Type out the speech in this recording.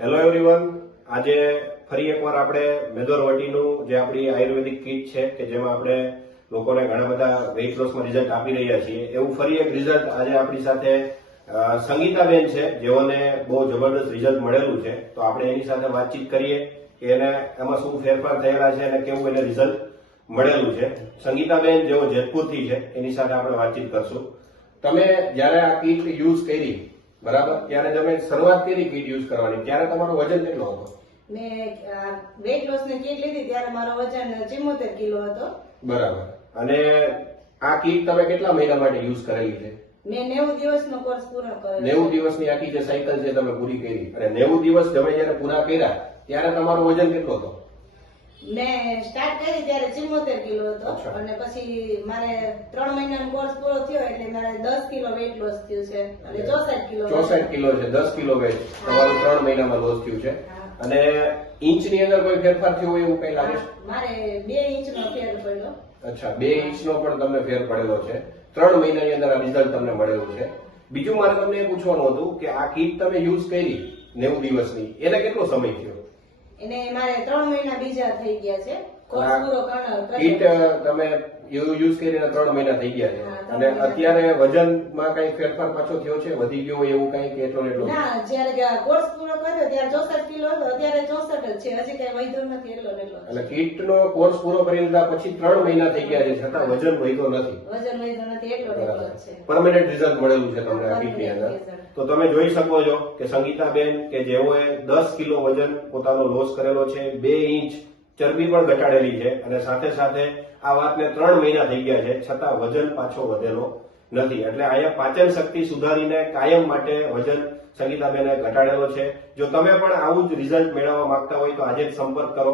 Hello everyone, આજે ફરી એકવાર આપણે મેદોરવટીનું જે આપણી આયુર્વેદિક કીટ છે કે જેમાં આપણે લોકોને ઘણા બધા વેઇટ લોસમાં રિઝલ્ટ આપી રહ્યા છીએ, એવું ફરી એક રિઝલ્ટ આજે આપણી સાથે સંગીતાબેન છે જેઓને બહુ જબરદસ્ત રિઝલ્ટ મળેલું છે. તો આપણે એની સાથે વાતચીત કરીએ કે એને એમાં શું ફેરફાર થયેલા છે અને કેવું એને રિઝલ્ટ મળેલું છે. સંગીતાબેન જેઓ જેતપુરથી છે એની સાથે આપણે વાતચીત કરશું. તમે જયારે આ કીટ યુઝ કરી, બરાબર, ત્યારે તમે શરૂઆત કરી કીટ યુઝ કરવાની, ત્યારે તમારો વજન કેટલો હતો? મેં વેઇટ લોસ ની કીટ લીધી ત્યારે મારો વજન 74 કિલો હતો. બરાબર. અને આ કીટ તમે કેટલા મહિના માટે યુઝ કરેલી છે? મેં 90 દિવસનો કોર્સ પૂરો કર્યો. 90 દિવસની આખી જે સાયકલ છે તમે પૂરી કરી, અને 90 દિવસ તમે જયારે પૂરા કર્યા ત્યારે તમારો વજન કેટલો હતો? મેં સ્ટાર્ટ કરી ત્યારે 74 કિલો હતો. અચ્છા. અને પછી મારે 3 મહિનાનો કોર્સ પૂરો થયો એટલે મારે 10 કિલો વેઇટ લોસ થયું છે અને 64 કિલો 64 કિલો છે, 10 કિલો વેટ તમારું 3 મહિનામાં લોસ થયું છે. હા. અને ઇંચની અંદર કોઈ ફેરફાર થયો હોય એવું કઈ લાગે છે? મારે 2 ઇંચનો ફેર પડ્યો. અચ્છા, 2 ઇંચનો પણ તમને ફેર પડેલો છે. 3 મહિનાની અંદર આ રિઝલ્ટ તમને મળેલું છે. બીજું મારે તમને એ પૂછવાનું હતું કે આ કીટ તમે યુઝ કરી 90 દિવસની, એને કેટલો સમય થયો? એને મારે 3 મહિના બીજા થઈ ગયા છે કોર્સ આ પૂરો કર્યો. કીટ તમે યુઝ કરીને 3 મહિના થઈ ગયા છે. હા, 3 અને મહિના. અત્યારે વજનમાં કઈ ફેરફાર પાછો થયો છે? વધી ગયો હોય એવું કઈ કે એટલો ને એટલો? ના, જયારે કોર્સ પૂરો કર્યો ત્યારે 64 કિલો હતો, અત્યારે 64 જ છે, હજી કઈ વધ્યો નથી એટલો ને એટલો. એટલે કીટનો કોર્સ પૂરો કરી લીધા પછી 3 મહિના થઈ ગયા છે, છતાં વજન વધ્યો નથી. વજન વધ્યો નથી એટલો ને એટલો જ છે. પરમેનન્ટ રિઝલ્ટ મળેલું છે તમને આ કીટની અંદર. Permanent result. તો તમે જોઈ શકો છો કે સંગીતાબેન કે જેઓએ 10 કિલો વજન પોતાનો લોસ કરેલો છે, 2 ઇંચ ચરબી પણ ઘટાડેલી છે, અને સાથે સાથે આ વાતને 3 મહિના થઈ ગયા છે, છતાં વજન પાછો વધેલો નથી. એટલે અહીંયા પાચન શક્તિ સુધારીને કાયમ માટે વજન સંગીતાબેને ઘટાડેલો છે. જો તમે પણ આવું જ રિઝલ્ટ મેળવવા માંગતા હોય તો આજે જ સંપર્ક કરો.